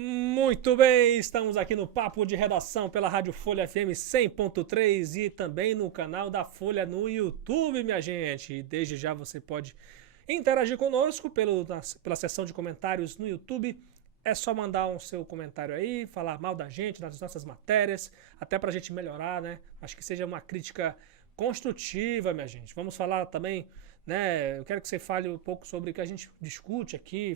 Muito bem, estamos aqui no Papo de Redação pela Rádio Folha FM 100.3 e também no canal da Folha no YouTube, minha gente. E desde já você pode interagir conosco pela seção de comentários no YouTube. É só mandar um seu comentário aí, falar mal da gente, das nossas matérias, até pra gente melhorar, né? Acho que seja uma crítica construtiva, minha gente. Vamos falar também, né? Eu quero que você fale um pouco sobre o que a gente discute aqui,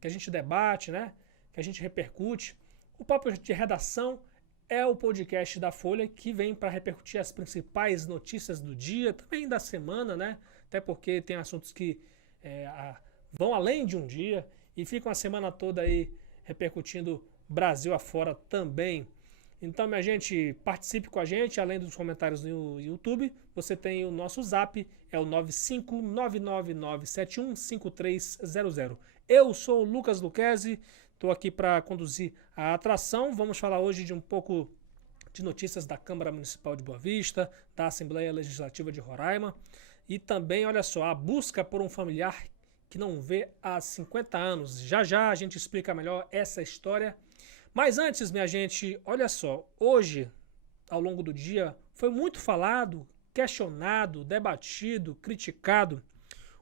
que a gente debate, né? Que a gente repercute. O Papo de Redação é o podcast da Folha que vem para repercutir as principais notícias do dia, também da semana, né? Até porque tem assuntos que vão além de um dia e ficam a semana toda aí repercutindo Brasil afora também. Então, minha gente, participe com a gente, além dos comentários no YouTube, você tem o nosso zap, é o 95999715300. Eu sou o Lucas Luquezzi, estou aqui para conduzir a atração. Vamos falar hoje de um pouco de notícias da Câmara Municipal de Boa Vista, da Assembleia Legislativa de Roraima e também, olha só, a busca por um familiar que não vê há 50 anos. Já já a gente explica melhor essa história. Mas antes, minha gente, olha só, hoje, ao longo do dia, foi muito falado, questionado, debatido, criticado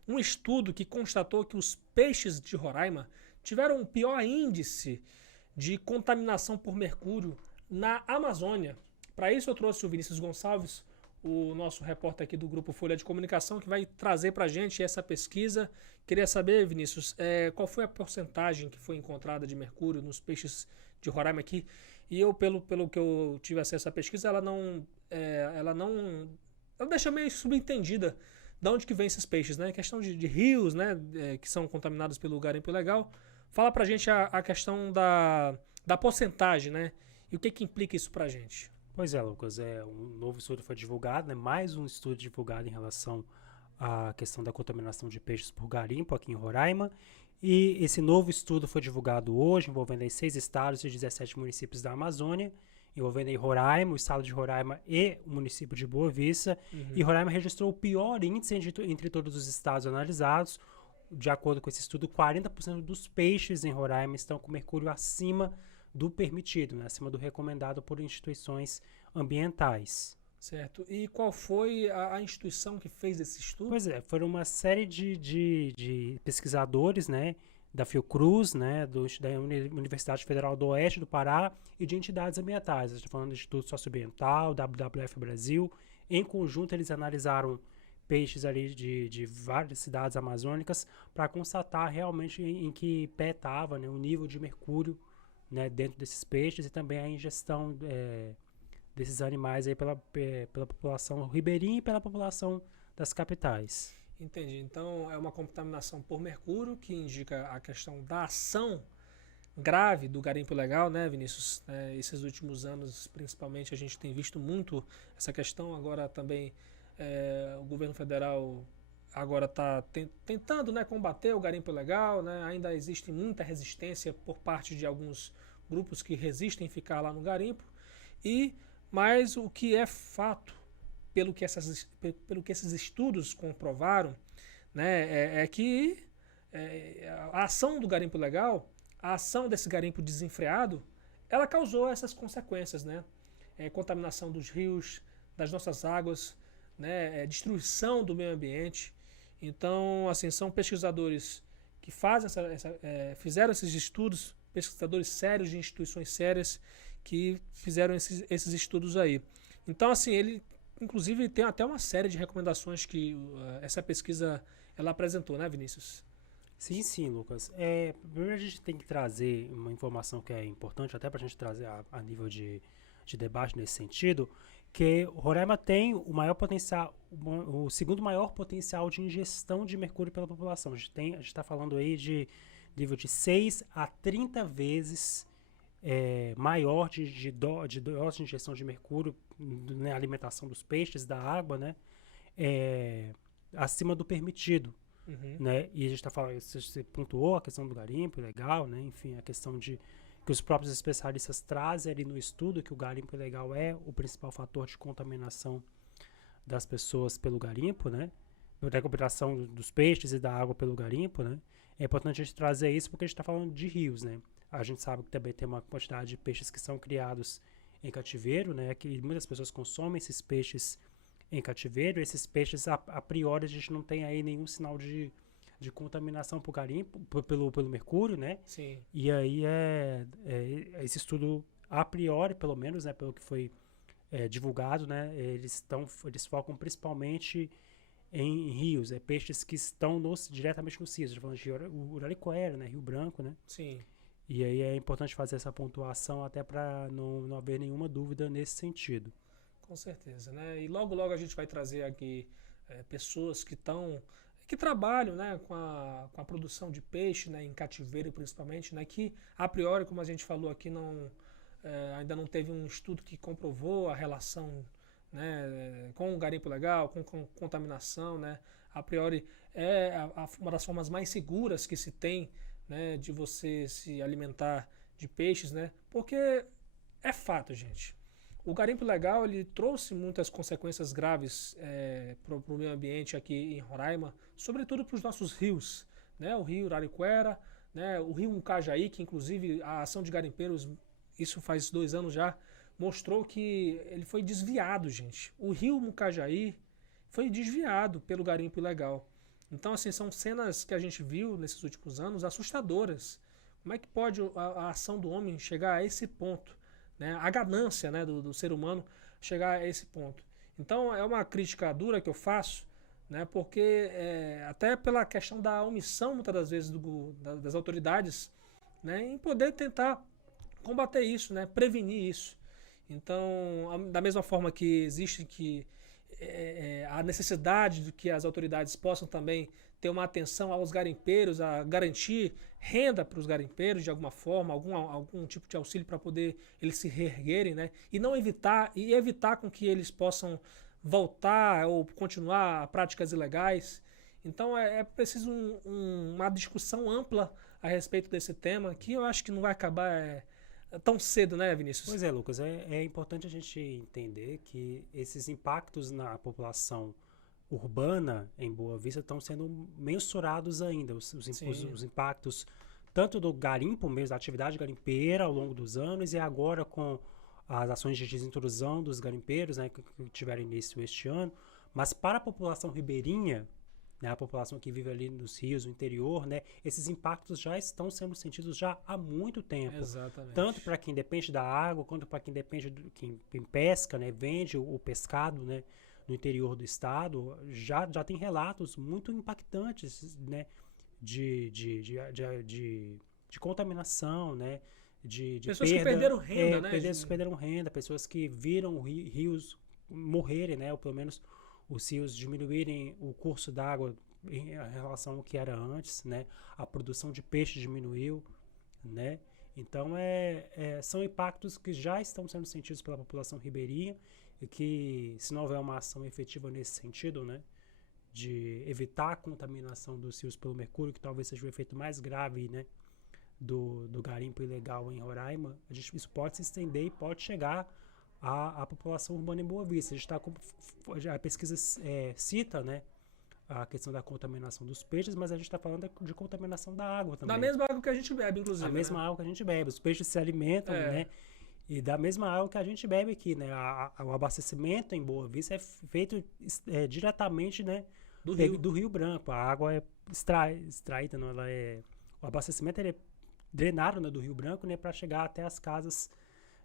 um estudo que constatou que os peixes de Roraima tiveram o pior índice de contaminação por mercúrio na Amazônia. Para isso eu trouxe o Vinícius Gonçalves, o nosso repórter aqui do Grupo Folha de Comunicação, que vai trazer para a gente essa pesquisa. Queria saber, Vinícius, qual foi a porcentagem que foi encontrada de mercúrio nos peixes de Roraima aqui? E eu, pelo que eu tive acesso à pesquisa, ela deixa meio subentendida de onde que vem esses peixes, né? Questão de rios, né? Que são contaminados pelo garimpo ilegal. Fala pra gente a questão da porcentagem, né? E o que implica isso pra gente? Pois é, Lucas, um novo estudo foi divulgado, né? Mais um estudo divulgado em relação à questão da contaminação de peixes por garimpo aqui em Roraima. E esse novo estudo foi divulgado hoje, envolvendo aí 6 estados e 17 municípios da Amazônia, envolvendo aí Roraima, o estado de Roraima e o município de Boa Vista. E Roraima registrou o pior índice entre todos os estados analisados. De acordo com esse estudo, 40% dos peixes em Roraima estão com mercúrio acima do permitido, né, acima do recomendado por instituições ambientais. Certo. E qual foi a instituição que fez esse estudo? Pois é, foram uma série de pesquisadores, né, da Fiocruz, né, da Universidade Federal do Oeste do Pará e de entidades ambientais. A gente está falando do Instituto Socioambiental, WWF Brasil. Em conjunto, eles analisaram peixes ali de várias cidades amazônicas para constatar realmente em que pé estava, né, o nível de mercúrio, né, dentro desses peixes e também a ingestão desses animais aí pela população ribeirinha e pela população das capitais. Entendi. Então é uma contaminação por mercúrio que indica a questão da ação grave do garimpo ilegal, né, Vinícius? Esses últimos anos, principalmente, a gente tem visto muito essa questão. Agora também o governo federal agora está tentando, né, combater o garimpo ilegal, né? Ainda existe muita resistência por parte de alguns grupos que resistem ficar lá no garimpo. Mas o que é fato, pelo que esses estudos comprovaram, né, é que a ação do garimpo ilegal, a ação desse garimpo desenfreado, ela causou essas consequências, né? Contaminação dos rios, das nossas águas, né? Destruição do meio ambiente. Então, assim, são pesquisadores que fizeram esses estudos, pesquisadores sérios de instituições sérias que fizeram esses estudos aí. Então, assim, ele inclusive tem até uma série de recomendações que essa pesquisa ela apresentou, né, Vinícius? Sim, sim, Lucas. Primeiro a gente tem que trazer uma informação que é importante, até para a gente trazer a nível de debate nesse sentido, que Roraima tem o maior potencial, o segundo maior potencial de ingestão de mercúrio pela população. A gente está falando aí de nível de 6 a 30 vezes maior de dose de injeção de mercúrio na alimentação dos peixes, da água, né? Acima do permitido. Uhum. Né? E a gente está falando, você pontuou a questão do garimpo ilegal, né? Enfim, a questão de que os próprios especialistas trazem ali no estudo que o garimpo ilegal é o principal fator de contaminação das pessoas pelo garimpo, né? Da recuperação dos peixes e da água pelo garimpo, né? É importante a gente trazer isso porque a gente está falando de rios, né? A gente sabe que também tem uma quantidade de peixes que são criados em cativeiro, né? Que muitas pessoas consomem esses peixes em cativeiro. Esses peixes, a priori, a gente não tem aí nenhum sinal de contaminação por garimpo, pelo mercúrio, né? Sim. E aí esse estudo, a priori, pelo menos, né? Pelo que foi divulgado, né? Eles focam principalmente em rios, peixes que estão diretamente nos rios. Falando de Uraricoera, né? Rio Branco, né? Sim. E aí é importante fazer essa pontuação até para não haver nenhuma dúvida nesse sentido. Com certeza, né? E logo logo a gente vai trazer aqui pessoas que trabalham, né, com a produção de peixe, né, em cativeiro principalmente, né, que a priori, como a gente falou aqui, ainda não teve um estudo que comprovou a relação, né, com o garimpo legal, com contaminação, né? A priori uma das formas mais seguras que se tem, né, de você se alimentar de peixes, né? Porque é fato, gente. O garimpo ilegal ele trouxe muitas consequências graves para o meio ambiente aqui em Roraima, sobretudo para os nossos rios, né? O rio Uraricoera, né? O rio Mucajaí, que inclusive a ação de garimpeiros, isso faz 2 anos já, mostrou que ele foi desviado, gente. O rio Mucajaí foi desviado pelo garimpo ilegal. Então, assim, são cenas que a gente viu nesses últimos anos assustadoras. Como é que pode a ação do homem chegar a esse ponto? Né? A ganância, né, do ser humano chegar a esse ponto. Então é uma crítica dura que eu faço, né, porque até pela questão da omissão muitas das vezes das autoridades, né, em poder tentar combater isso, né, prevenir isso. Então, da mesma forma que existe a necessidade de que as autoridades possam também ter uma atenção aos garimpeiros, a garantir renda para os garimpeiros de alguma forma, algum tipo de auxílio para poder eles se reerguerem, né? E não evitar com que eles possam voltar ou continuar a práticas ilegais. Então é preciso uma discussão ampla a respeito desse tema, que eu acho que não vai acabar tão cedo, né, Vinícius? Pois é, Lucas, é importante a gente entender que esses impactos na população urbana em Boa Vista estão sendo mensurados ainda, os impactos tanto do garimpo mesmo, da atividade garimpeira ao longo dos anos e agora com as ações de desintrusão dos garimpeiros, né, que tiveram início este ano, mas para a população ribeirinha, né, a população que vive ali nos rios, no interior, né, esses impactos já estão sendo sentidos já há muito tempo. Exatamente. Tanto para quem depende da água, quanto para quem depende quem pesca, né, vende o pescado, né, no interior do estado, já tem relatos muito impactantes, né, de contaminação, né, de pessoas perda, que perderam renda, né? Pessoas que perderam renda, pessoas que viram rios morrerem, né, ou pelo menos os rios diminuírem o curso d'água em relação ao que era antes, né, a produção de peixe diminuiu, né, então são impactos que já estão sendo sentidos pela população ribeirinha e que, se não houver uma ação efetiva nesse sentido, né, de evitar a contaminação dos rios pelo mercúrio, que talvez seja o efeito mais grave, né, do garimpo ilegal em Roraima, isso pode se estender e pode chegar à população urbana em Boa Vista. A pesquisa cita, né, a questão da contaminação dos peixes, mas a gente está falando de contaminação da água também. Da mesma água que a gente bebe, inclusive. A mesma água que a gente bebe. Os peixes se alimentam, né? E da mesma água que a gente bebe aqui, né? O abastecimento em Boa Vista é feito diretamente, né? Do Rio Branco. A água é extraída, não, o abastecimento é drenado, né, do Rio Branco, né, para chegar até as casas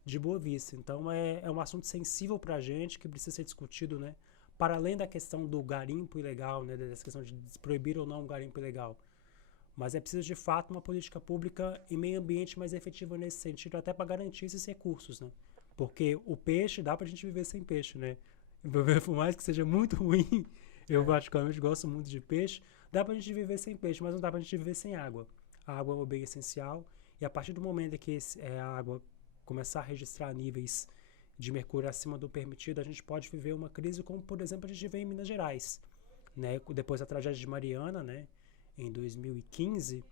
de Boa Vista. Então é um assunto sensível para a gente, que precisa ser discutido, né? Para além da questão do garimpo ilegal, né, dessa questão de proibir ou não o garimpo ilegal. Mas é preciso, de fato, uma política pública em meio ambiente mais efetiva nesse sentido, até para garantir esses recursos, né? Porque o peixe, dá para a gente viver sem peixe, né? Por mais que seja muito ruim, eu particularmente gosto muito de peixe, dá para a gente viver sem peixe, mas não dá para a gente viver sem água. A água é um bem essencial e a partir do momento que a água começar a registrar níveis de mercúrio acima do permitido, a gente pode viver uma crise como, por exemplo, a gente vê em Minas Gerais, né? Depois da tragédia de Mariana, né? Em 2015,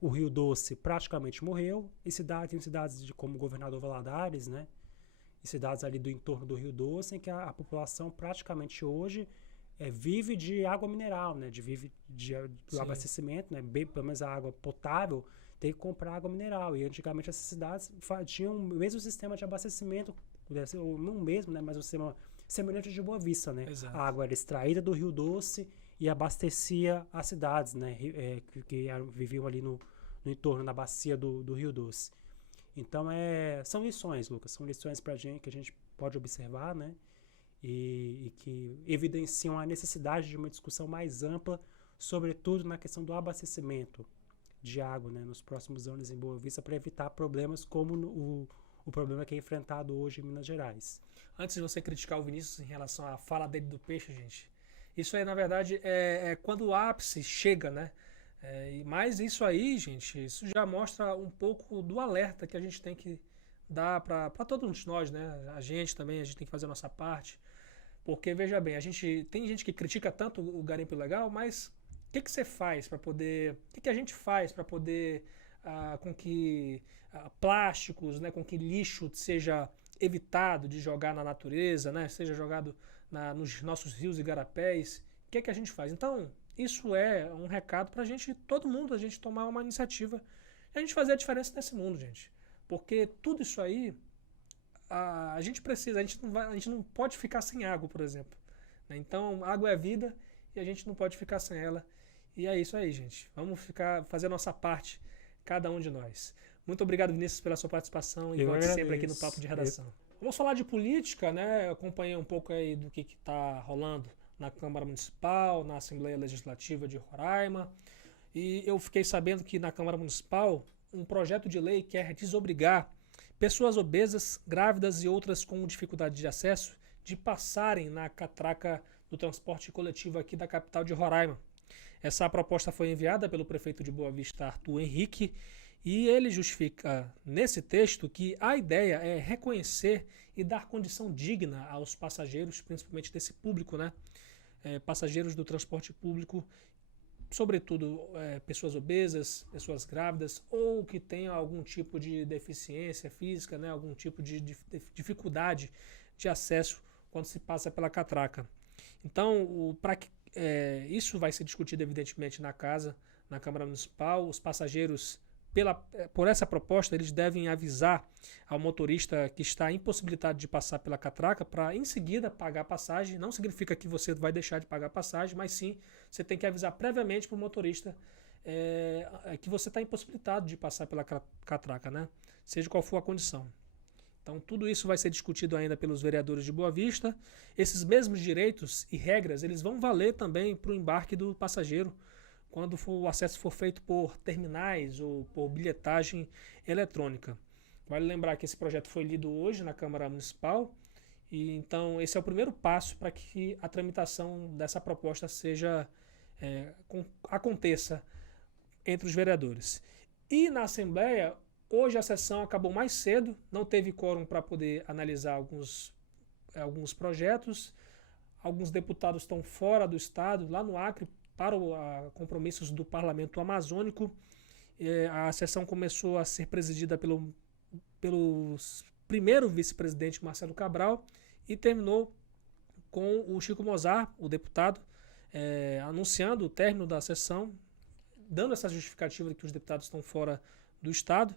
o Rio Doce praticamente morreu e tem cidades como Governador Valadares, né? E cidades ali do entorno do Rio Doce, em que a população praticamente hoje vive de água mineral, né? Vive do abastecimento, né? Pelo menos a água potável ter que comprar água mineral. E antigamente essas cidades tinham o mesmo sistema de abastecimento, não o mesmo, né, mas um sistema semelhante de Boa Vista, né? Exato. A água era extraída do Rio Doce e abastecia as cidades, né, que viviam ali no entorno da bacia do Rio Doce. Então, são lições, Lucas, são lições para a gente que a gente pode observar, né? E que evidenciam a necessidade de uma discussão mais ampla, sobretudo na questão do abastecimento de água, né, nos próximos anos em Boa Vista, para evitar problemas como o problema que é enfrentado hoje em Minas Gerais. Antes de você criticar o Vinícius em relação à fala dele do peixe, gente, isso aí, na verdade, é quando o ápice chega, né? Mas isso aí, gente, isso já mostra um pouco do alerta que a gente tem que dar para todos nós, né? A gente também, a gente tem que fazer a nossa parte. Porque, veja bem, tem gente que critica tanto o garimpo ilegal, mas o que você faz para poder... O que a gente faz para poder com que plásticos, né, com que lixo seja evitado de jogar na natureza, né, seja jogado nos nossos rios e igarapés? O que a gente faz? Então, isso é um recado para todo mundo, a gente tomar uma iniciativa e a gente fazer a diferença nesse mundo, gente. Porque tudo isso aí, a gente precisa, a gente não pode ficar sem água, por exemplo. Né? Então, água é vida e a gente não pode ficar sem ela. E é isso aí, gente. Vamos fazer a nossa parte, cada um de nós. Muito obrigado, Vinícius, pela sua participação e volte sempre aqui no Papo de Redação. Vamos falar de política, né? Eu acompanhei um pouco aí do que está rolando na Câmara Municipal, na Assembleia Legislativa de Roraima. E eu fiquei sabendo que na Câmara Municipal um projeto de lei quer desobrigar pessoas obesas, grávidas e outras com dificuldade de acesso de passarem na catraca do transporte coletivo aqui da capital de Roraima. Essa proposta foi enviada pelo prefeito de Boa Vista, Arthur Henrique, e ele justifica nesse texto que a ideia é reconhecer e dar condição digna aos passageiros, principalmente desse público, né? Passageiros do transporte público, sobretudo pessoas obesas, pessoas grávidas ou que tenham algum tipo de deficiência física, né? Algum tipo de dificuldade de acesso quando se passa pela catraca. Então, isso vai ser discutido evidentemente na Câmara Municipal. Os passageiros, por essa proposta, eles devem avisar ao motorista que está impossibilitado de passar pela catraca para em seguida pagar a passagem. Não significa que você vai deixar de pagar a passagem, mas sim você tem que avisar previamente para o motorista que você está impossibilitado de passar pela catraca, né? Seja qual for a condição. Então, tudo isso vai ser discutido ainda pelos vereadores de Boa Vista. Esses mesmos direitos e regras, eles vão valer também para o embarque do passageiro, quando o acesso for feito por terminais ou por bilhetagem eletrônica. Vale lembrar que esse projeto foi lido hoje na Câmara Municipal, e então esse é o primeiro passo para que a tramitação dessa proposta aconteça entre os vereadores. E na Assembleia, hoje a sessão acabou mais cedo, não teve quórum para poder analisar alguns projetos. Alguns deputados estão fora do estado, lá no Acre, para compromissos do Parlamento Amazônico. A sessão começou a ser presidida pelo primeiro vice-presidente Marcelo Cabral e terminou com o Chico Mozart, o deputado, anunciando o término da sessão, dando essa justificativa de que os deputados estão fora do estado.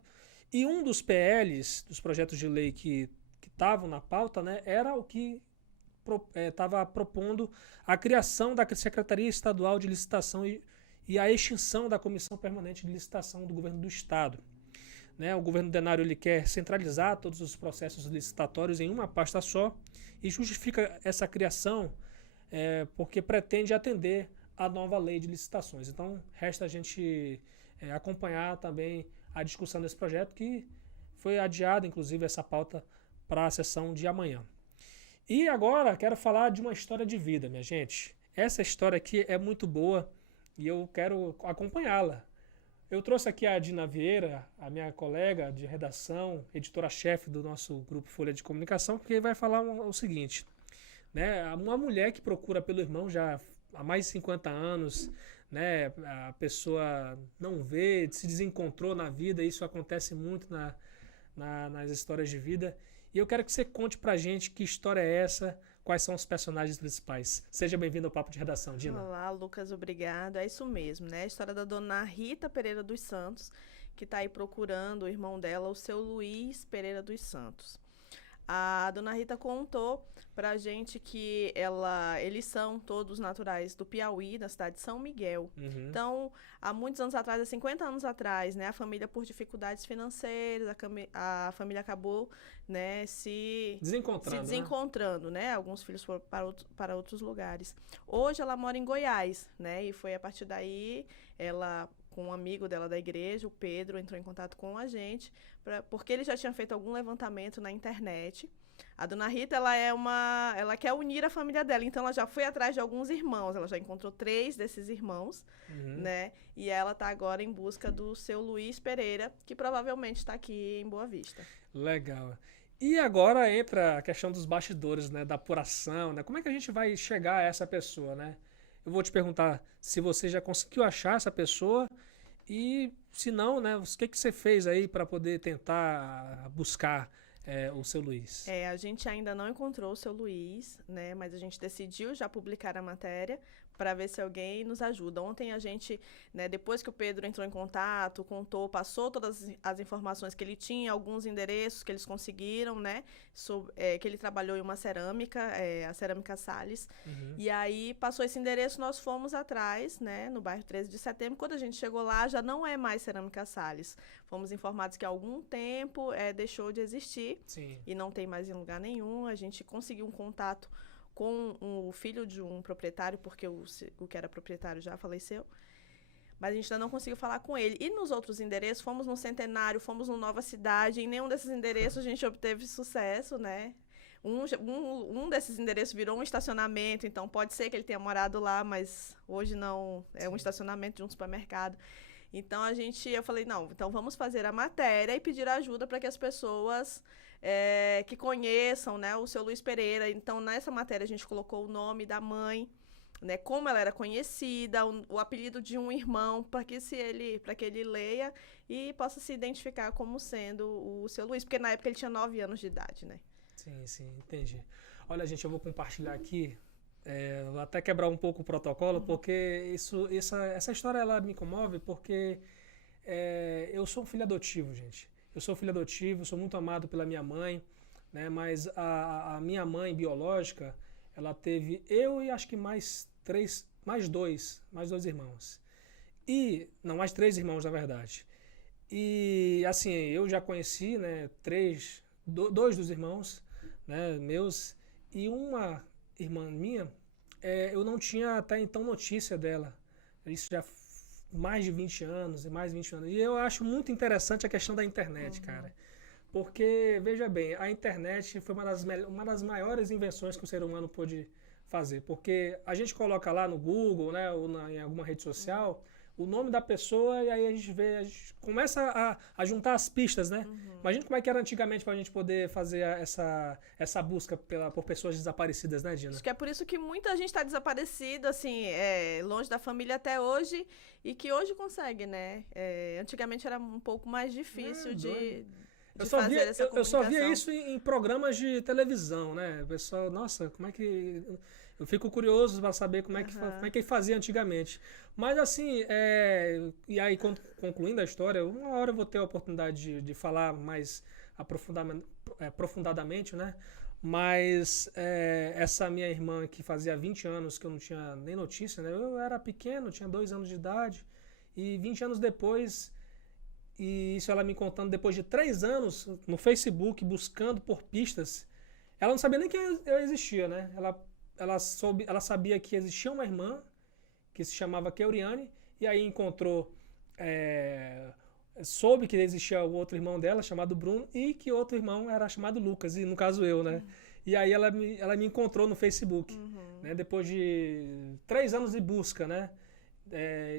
E um dos PLs, dos projetos de lei que estavam na pauta, né, era o que estava propondo a criação da Secretaria Estadual de Licitação e a extinção da Comissão Permanente de Licitação do Governo do Estado. Né, o governo Denário ele quer centralizar todos os processos licitatórios em uma pasta só e justifica essa criação porque pretende atender à nova lei de licitações. Então, resta a gente acompanhar também a discussão desse projeto, que foi adiada, inclusive, essa pauta para a sessão de amanhã. E agora quero falar de uma história de vida, minha gente. Essa história aqui é muito boa e eu quero acompanhá-la. Eu trouxe aqui a Dina Vieira, a minha colega de redação, editora-chefe do nosso grupo Folha de Comunicação, que vai falar o seguinte, né? Uma mulher que procura pelo irmão já há mais de 50 anos, né? A pessoa não vê, se desencontrou na vida, isso acontece muito nas histórias de vida. E eu quero que você conte pra gente que história é essa, quais são os personagens principais. Seja bem-vindo ao Papo de Redação, Dina. Olá, Lucas, obrigado. É isso mesmo, né? A história da dona Rita Pereira dos Santos, que está aí procurando o irmão dela, o seu Luiz Pereira dos Santos. A dona Rita contou pra gente que eles são todos naturais do Piauí, da cidade de São Miguel. Uhum. Então, há muitos anos atrás, há 50 anos atrás, né, a família, por dificuldades financeiras, a família acabou, né, se desencontrando, né? Alguns filhos foram para outros lugares. Hoje ela mora em Goiás, né? E foi a partir daí, ela, com um amigo dela da igreja, o Pedro, entrou em contato com a gente, porque ele já tinha feito algum levantamento na internet. A dona Rita, ela quer unir a família dela, então ela já foi atrás de alguns irmãos, ela já encontrou 3 desses irmãos, né? E ela está agora em busca do seu Luiz Pereira, que provavelmente está aqui em Boa Vista. Legal. E agora entra a questão dos bastidores, né? Da apuração, né? Como é que a gente vai chegar a essa pessoa, né? Eu vou te perguntar se você já conseguiu achar essa pessoa e, se não, né? O que você fez aí para poder tentar buscar o seu Luiz? A gente ainda não encontrou o seu Luiz, né? Mas a gente decidiu já publicar a matéria para ver se alguém nos ajuda. Ontem a gente, né, depois que o Pedro entrou em contato, passou todas as informações que ele tinha, alguns endereços que eles conseguiram, né? Que ele trabalhou em uma cerâmica, a Cerâmica Salles. E aí passou esse endereço, nós fomos atrás, né, no bairro 13 de Setembro. Quando a gente chegou lá, já não é mais Cerâmica Salles. Fomos informados que há algum tempo deixou de existir. Sim. E não tem mais em lugar nenhum. A gente conseguiu um contato com o filho de um proprietário, porque o que era proprietário já faleceu. Mas a gente ainda não conseguiu falar com ele. E nos outros endereços, fomos no Centenário, fomos no Nova Cidade. Em nenhum desses endereços a gente obteve sucesso, né? Um desses endereços virou um estacionamento, então pode ser que ele tenha morado lá, mas hoje não, é um estacionamento de um supermercado. Então eu falei, não, então vamos fazer a matéria e pedir ajuda para que as pessoas que conheçam, né, o seu Luiz Pereira. Então, nessa matéria a gente colocou o nome da mãe, né, como ela era conhecida, o apelido de um irmão, para que ele leia e possa se identificar como sendo o seu Luiz, porque na época ele tinha 9 anos de idade, né? Sim, entendi. Olha, gente, eu vou compartilhar aqui. Vou até quebrar um pouco o protocolo, porque essa história ela me comove, porque eu sou um filho adotivo, gente. Eu sou filho adotivo, sou muito amado pela minha mãe, né? Mas a minha mãe biológica, ela teve eu e acho que mais dois irmãos. Mais 3 irmãos, na verdade. E assim, eu já conheci, né, 2 dos irmãos, né, meus, e uma irmã minha, eu não tinha até então notícia dela. Isso já mais de 20 anos. E eu acho muito interessante a questão da internet, cara. Porque, veja bem, a internet foi uma das maiores invenções que o ser humano pôde fazer. Porque a gente coloca lá no Google, né, ou em alguma rede social, o nome da pessoa, e aí a gente começa a juntar as pistas, né? Imagina como é que era antigamente para a gente poder fazer essa busca por pessoas desaparecidas, né, Dina? Acho que é por isso que muita gente está desaparecida, assim, longe da família até hoje, e que hoje consegue, né? Antigamente era um pouco mais difícil de fazer essa comunicação. Eu só via isso em programas de televisão, né? O pessoal, nossa, como é que... Eu fico curioso para saber como é que ele fazia antigamente. Mas assim, e aí concluindo a história, uma hora eu vou ter a oportunidade de falar mais aprofundadamente, né? Mas essa minha irmã que fazia 20 anos que eu não tinha nem notícia, né? Eu era pequeno, tinha 2 anos de idade, e 20 anos depois, e isso ela me contando depois de 3 anos no Facebook, buscando por pistas, ela não sabia nem que eu existia, né? Ela sabia que existia uma irmã que se chamava Keuriane, e aí encontrou, soube que existia o outro irmão dela, chamado Bruno, e que outro irmão era chamado Lucas, e no caso eu, né? E aí ela me encontrou no Facebook, né? Depois de 3 anos de busca, né?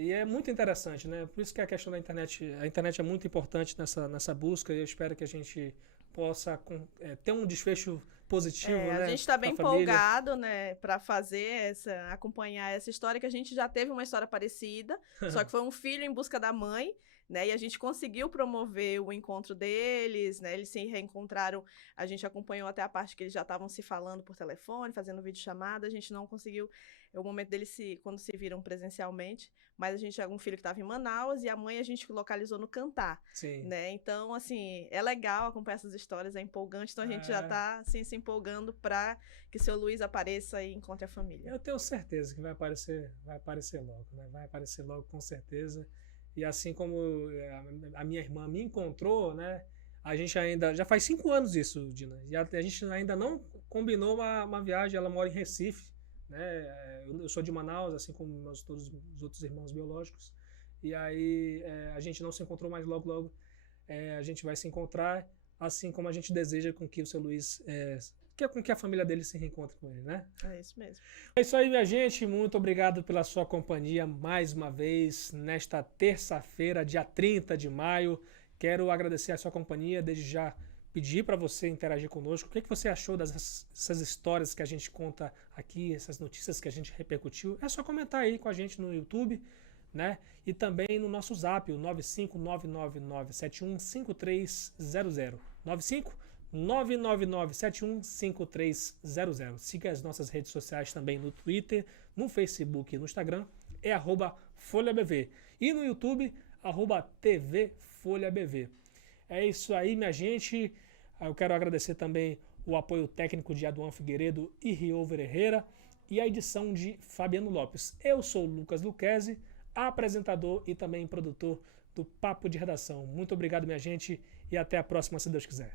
E é muito interessante, né? Por isso que a questão da internet, a internet é muito importante nessa busca, e eu espero que a gente possa ter um desfecho positivo, né? A gente está bem empolgado, né, para acompanhar essa história, que a gente já teve uma história parecida, só que foi um filho em busca da mãe, né? E a gente conseguiu promover o encontro deles, né? Eles se reencontraram, a gente acompanhou até a parte que eles já estavam se falando por telefone, fazendo videochamada, a gente não conseguiu, é o momento deles quando se viram presencialmente, mas a gente tinha um filho que estava em Manaus e a mãe a gente localizou no Cantar, Sim. né? Então, assim, é legal acompanhar essas histórias, é empolgante, então a gente já está assim, se empolgando para que seu Luiz apareça e encontre a família. Eu tenho certeza que vai aparecer logo, né? Vai aparecer logo com certeza. E assim como a minha irmã me encontrou, né? A gente ainda, já faz 5 anos isso, Dina, e a gente ainda não combinou uma viagem. Ela mora em Recife, né? Eu sou de Manaus, assim como todos os outros irmãos biológicos. E aí a gente não se encontrou, mas logo a gente vai se encontrar, assim como a gente deseja com que o seu Luiz, com que a família dele se reencontre com ele, né? É isso mesmo. É isso aí, minha gente. Muito obrigado pela sua companhia mais uma vez nesta terça-feira, dia 30 de maio. Quero agradecer a sua companhia, desde já pedir para você interagir conosco. O que você achou dessas histórias que a gente conta aqui, essas notícias que a gente repercutiu? É só comentar aí com a gente no YouTube, né? E também no nosso zap, o 95999715300. 95999715300. Siga as nossas redes sociais também no Twitter, no Facebook e no Instagram, é @FolhaBV. E no YouTube, @TVFolhaBV. É isso aí, minha gente. Eu quero agradecer também o apoio técnico de Aduan Figueiredo e Riover Herrera e a edição de Fabiano Lopes. Eu sou o Lucas Luquezzi, apresentador e também produtor do Papo de Redação. Muito obrigado, minha gente, e até a próxima, se Deus quiser.